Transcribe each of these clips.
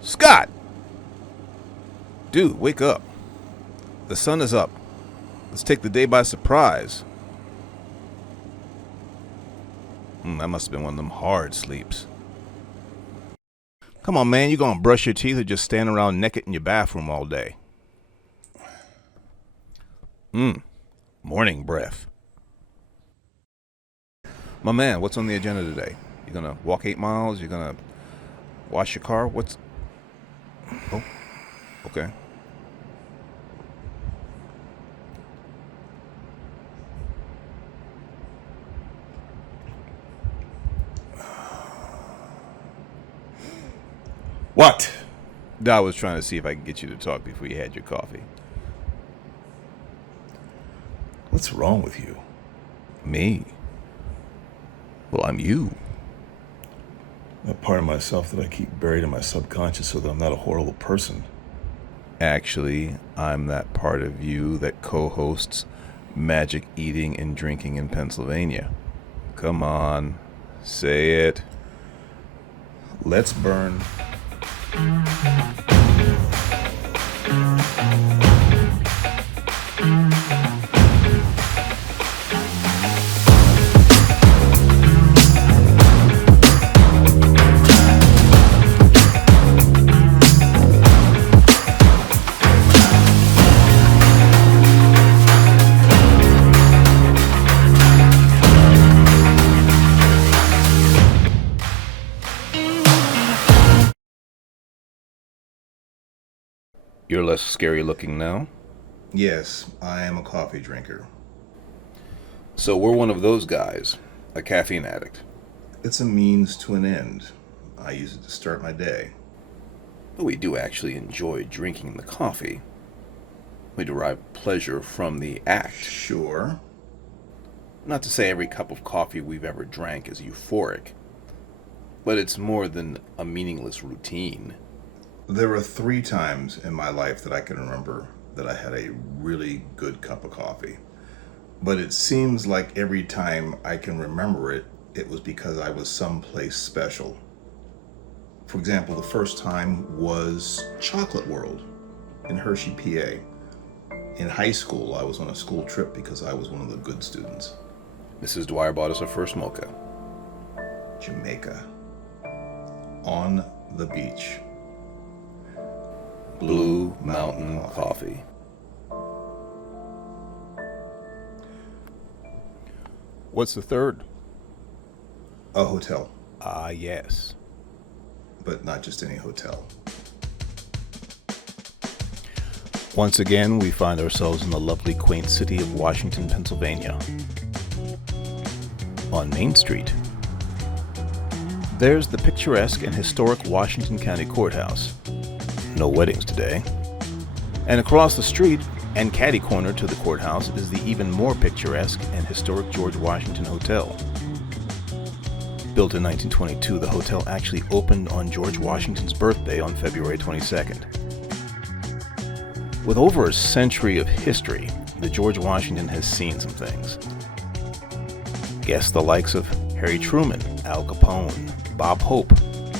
Scott! Dude, wake up. The sun is up. Let's take the day by surprise. That must have been one of them hard sleeps. Come on, man. You gonna brush your teeth or just stand around naked in your bathroom all day? Morning breath. My man, what's on the agenda today? You gonna walk 8 miles? You gonna wash your car? Oh, okay. What? I was trying to see if I could get you to talk before you had your coffee. What's wrong with you? Me? Well, I'm you. That part of myself that I keep buried in my subconscious so that I'm not a horrible person. Actually, I'm that part of you that co-hosts Magic Eating and Drinking in Pennsylvania. Come on, say it. Let's burn. You're less scary looking now. Yes, I am a coffee drinker. So we're one of those guys, a caffeine addict. It's a means to an end. I use it to start my day. But we do actually enjoy drinking the coffee. We derive pleasure from the act. Sure. Not to say every cup of coffee we've ever drank is euphoric, but it's more than a meaningless routine. There were 3 times in my life that I can remember that I had a really good cup of coffee. But it seems like every time I can remember it, it was because I was someplace special. For example, the first time was Chocolate World in Hershey, PA. In high school, I was on a school trip because I was one of the good students. Mrs. Dwyer bought us our first mocha. Jamaica. On the beach. Blue Mountain Coffee. What's the third? A hotel, Ah, yes. but not just any hotel. Once again, we find ourselves in the lovely, quaint city of Washington, Pennsylvania. On Main Street, there's the picturesque and historic Washington County Courthouse. No weddings today. And across the street and catty corner to the courthouse is the even more picturesque and historic George Washington Hotel. Built in 1922, the hotel actually opened on George Washington's birthday on February 22nd. With over a century of history, the George Washington has seen some things. Guess the likes of Harry Truman, Al Capone, Bob Hope,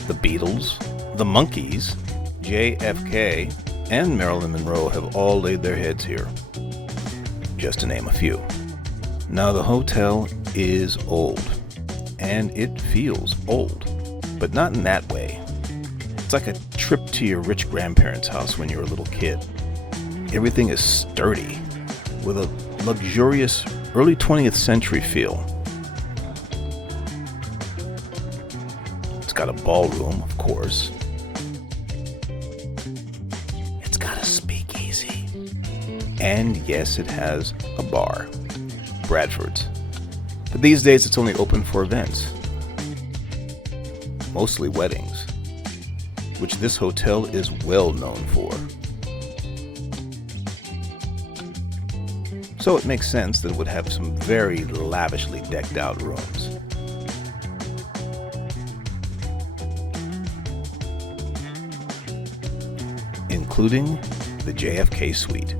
the Beatles, the Monkees, JFK, and Marilyn Monroe have all laid their heads here, just to name a few. Now the hotel is old, and it feels old, but not in that way. It's like a trip to your rich grandparents' house when you're a little kid. Everything is sturdy, with a luxurious early 20th century feel. It's got a ballroom, of course. It's got a speakeasy. And yes, it has a bar, Bradford's. But these days it's only open for events. Mostly weddings, which this hotel is well known for. So it makes sense that it would have some very lavishly decked out rooms. Including the JFK suite.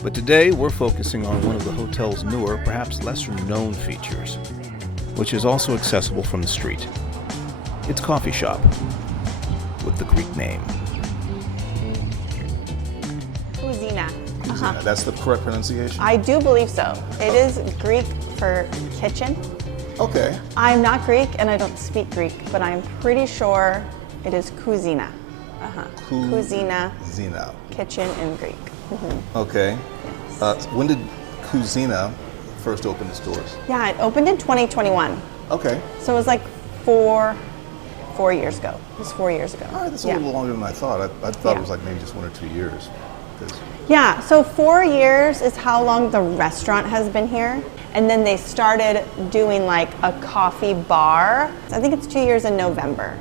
But today we're focusing on one of the hotel's newer, perhaps lesser known features, which is also accessible from the street. Its coffee shop, with the Greek name. Kusina. Kouzina, that's the correct pronunciation? I do believe so. It is Greek for kitchen. Okay. I'm not Greek and I don't speak Greek, but I'm pretty sure it is Kusina. Kusina, Kouzina. kitchen in Greek. Okay. Yes. When did Kouzina first open its doors? Yeah, it opened in 2021. Okay. So it was like four years ago. It was 4 years ago. All right, that's a Yeah. little longer than I thought. I thought Yeah. it was like maybe just 1 or 2 years. 'Cause- Yeah, so 4 years is how long the restaurant has been here. And then they started doing like a coffee bar. I think it's 2 years in November.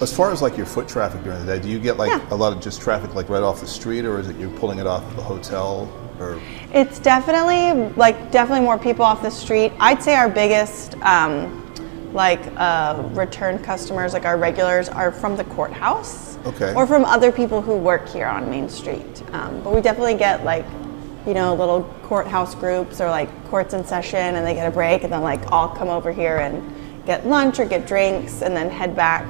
As far as like your foot traffic during the day, do you get like Yeah. a lot of just traffic like right off the street, or is it you're pulling it off the hotel? Or It's definitely more people off the street. I'd say our biggest return customers, like our regulars, are from the courthouse. Okay. Or from other people who work here on Main Street. But we definitely get little courthouse groups or like courts in session, and they get a break, and then like all come over here and get lunch or get drinks and then head back.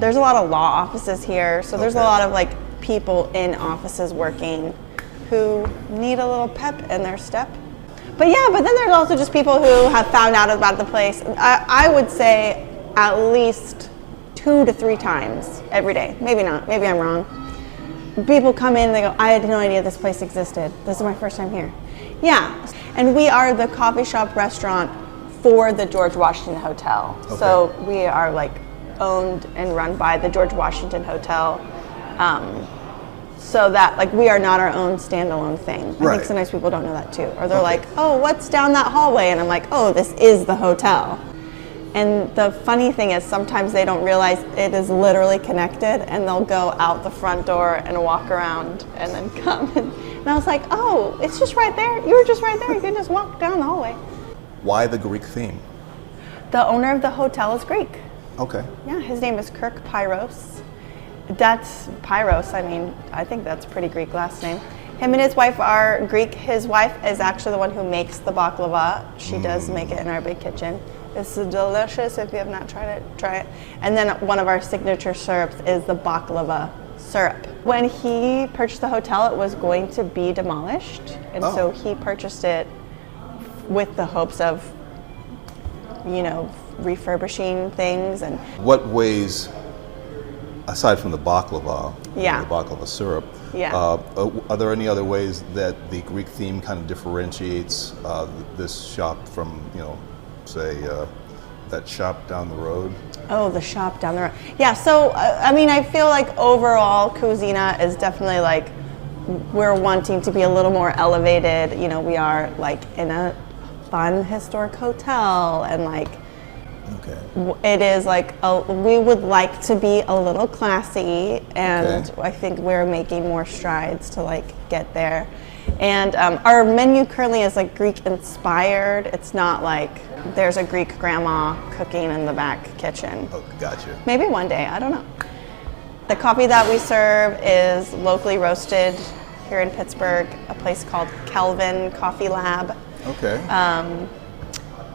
There's a lot of law offices here, so there's a Okay. lot of like people in offices working who need a little pep in their step. But then there's also just people who have found out about the place. I would say at least 2 to 3 times every day. Maybe not, maybe I'm wrong. People come in and they go, I had no idea this place existed. This is my first time here. Yeah, and we are the coffee shop restaurant for the George Washington Hotel. Okay. So we are like owned and run by the George Washington Hotel. So that like we are not our own standalone thing. I Right. think sometimes people don't know that too. Or they're Okay. like, oh, what's down that hallway? And I'm like, oh, this is the hotel. And the funny thing is sometimes they don't realize it is literally connected, and they'll go out the front door and walk around and then come. And I was like, oh, it's just right there. You were just right there. You can just walk down the hallway. why the Greek theme? The owner of the hotel is Greek. Okay. Yeah, his name is Kirk Pyros. That's Pyros. I mean, I think that's a pretty Greek last name. Him and his wife are Greek. His wife is actually the one who makes the baklava. She does make it in our big kitchen. It's delicious. If you have not tried it, try it. And then one of our signature syrups is the baklava syrup. When he purchased the hotel, it was going to be demolished. And Oh. so he purchased it with the hopes of, refurbishing things. And What ways, aside from the baklava, Yeah. the baklava syrup, Yeah. are there any other ways that the Greek theme kind of differentiates this shop from, say, that shop down the road? Oh, the shop down the road. Yeah, so, I feel like overall Kouzina is definitely like, we're wanting to be a little more elevated. We are like in a fun historic hotel, and like, Okay. it is like, we would like to be a little classy, and Okay. I think we're making more strides to like get there. And our menu currently is like Greek inspired. It's not like there's a Greek grandma cooking in the back kitchen. Oh, gotcha. Maybe one day, I don't know. The coffee that we serve is locally roasted here in Pittsburgh, a place called Kelvin Coffee Lab. Okay.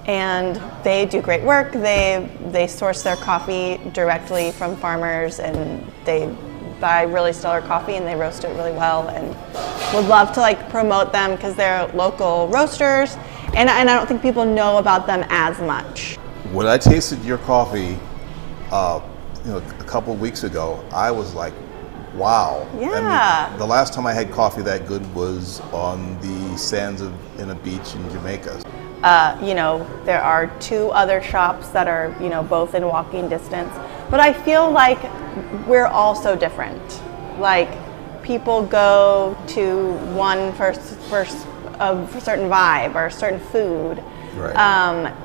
And they do great work. They source their coffee directly from farmers, and they buy really stellar coffee, and they roast it really well, and would love to like promote them because they're local roasters, and I don't think people know about them as much. When I tasted your coffee, a couple of weeks ago, I was like, wow. Yeah. The last time I had coffee that good was on the sands in a beach in Jamaica. There are 2 other shops that are, both in walking distance. But I feel like we're all so different. Like, people go to one for a certain vibe or a certain food. Right.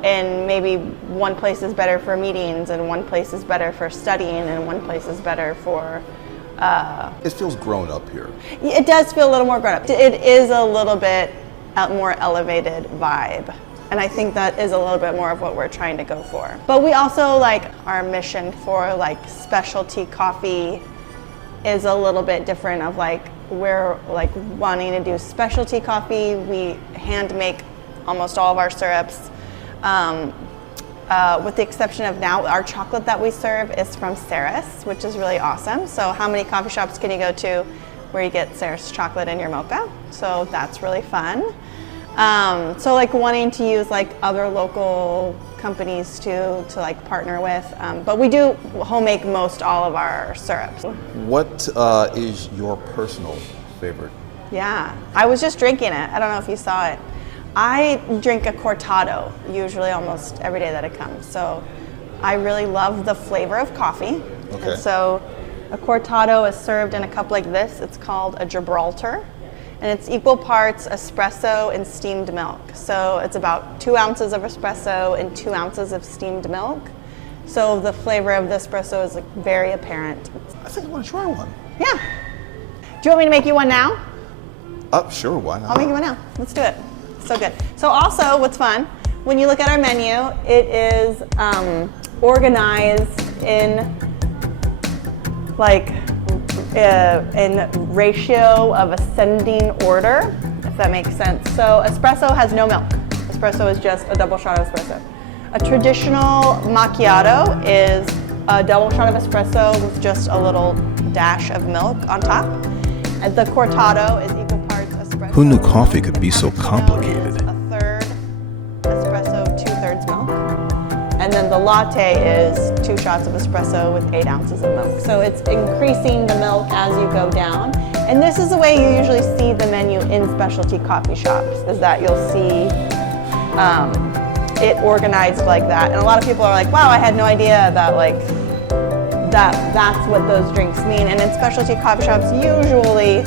And maybe one place is better for meetings, and one place is better for studying, and one place is better for... It feels grown up here. It does feel a little more grown up. It is a little bit more elevated vibe. And I think that is a little bit more of what we're trying to go for. But we also like our mission for like specialty coffee is a little bit different of like we're like wanting to do specialty coffee. We hand make almost all of our syrups. With the exception of now, our chocolate that we serve is from Ceres, which is really awesome. So how many coffee shops can you go to where you get Ceres chocolate in your mocha? So that's really fun. So like wanting to use like other local companies to like partner with, but we do home make most all of our syrups. What is your personal favorite? Yeah, I was just drinking it. I don't know if you saw it. I drink a cortado usually almost every day that it comes. So I really love the flavor of coffee. Okay. And so a cortado is served in a cup like this. It's called a Gibraltar. And it's equal parts espresso and steamed milk. So it's about 2 ounces of espresso and 2 ounces of steamed milk. So the flavor of the espresso is like very apparent. I think I want to try one. Yeah. Do you want me to make you one now? Sure, why not? I'll make you one now. Let's do it. So good. So also, what's fun, when you look at our menu, it is organized in like in ratio of ascending order, if that makes sense. So espresso has no milk. Espresso is just a double shot of espresso. A traditional macchiato is a double shot of espresso with just a little dash of milk on top. And the cortado is equal parts espresso. Who knew coffee could be so complicated? A third espresso, 2/3 milk. And then the latte is 2 shots of espresso with 8 ounces of milk. So it's increasing the milk as you go down. And this is the way you usually see the menu in specialty coffee shops, is that you'll see it organized like that. And a lot of people are like, wow, I had no idea that like that's what those drinks mean. And in specialty coffee shops, usually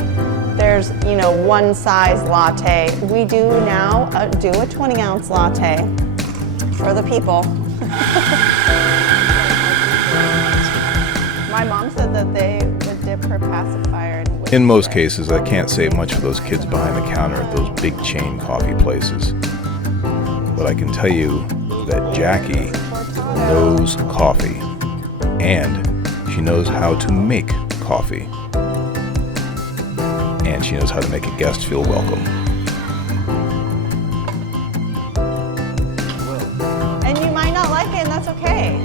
there's, you know, one size latte. We do now do a 20-ounce latte for the people. My mom said that they would dip her pacifier in whiskey. In most cases, I can't say much for those kids behind the counter at those big chain coffee places. But I can tell you that Jackie knows coffee, and she knows how to make coffee, and she knows how to make a guest feel welcome. And you might not like it, and that's okay.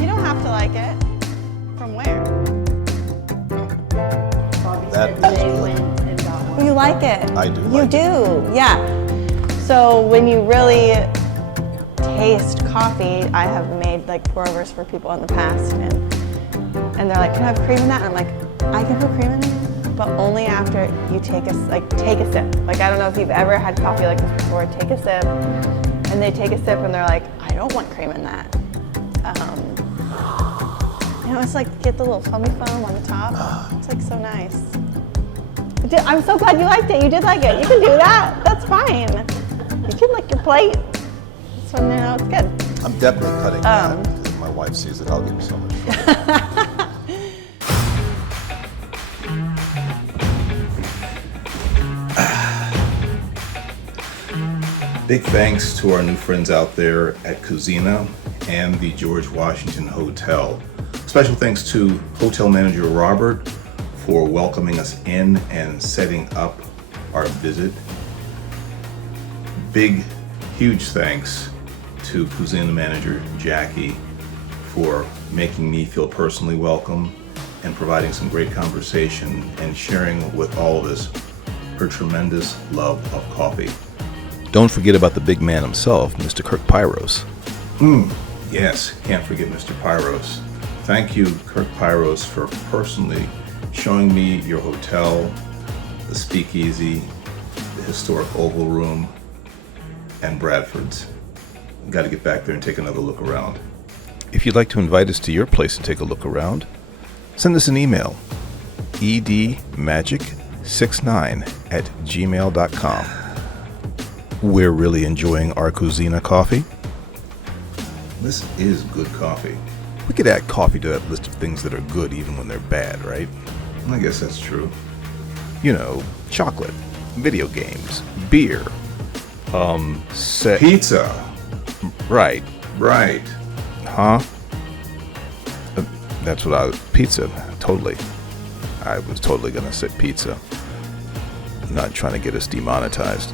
You don't have to like it. From where? That is good. You like it. I do You like do, yeah. So when you really taste coffee, I have made like pour-overs for people in the past, and they're like, "Can I have cream in that?" And I'm like, "I can put cream in it, but only after you take a sip." Like, I don't know if you've ever had coffee like this before. Take a sip, and they take a sip, and they're like, "I don't want cream in that." You know, it's like get the little foamy foam on the top. It's like so nice. I'm so glad you liked it. You did like it. You can do that. That's fine. You can lick your plate. So you know it's good. I'm definitely cutting that because if my wife sees it, I'll give her so much trouble. Big thanks to our new friends out there at Kusina and the George Washington Hotel. Special thanks to hotel manager Robert for welcoming us in and setting up our visit. Big, huge thanks to Kouzina manager Jackie for making me feel personally welcome and providing some great conversation and sharing with all of us her tremendous love of coffee. Don't forget about the big man himself, Mr. Kirk Pyros. Yes, can't forget Mr. Pyros. Thank you, Kirk Pyros, for personally showing me your hotel, the Speakeasy, the historic Oval Room, and Bradford's. Got to get back there and take another look around. If you'd like to invite us to your place and take a look around, send us an email, edmagic69@gmail.com. We're really enjoying our Kouzina coffee. This is good coffee. We could add coffee to that list of things that are good even when they're bad, right? I guess that's true. You know, chocolate, video games, beer, Pizza. Right. Right. Huh? That's what pizza, totally. I was totally going to say pizza. I'm not trying to get us demonetized.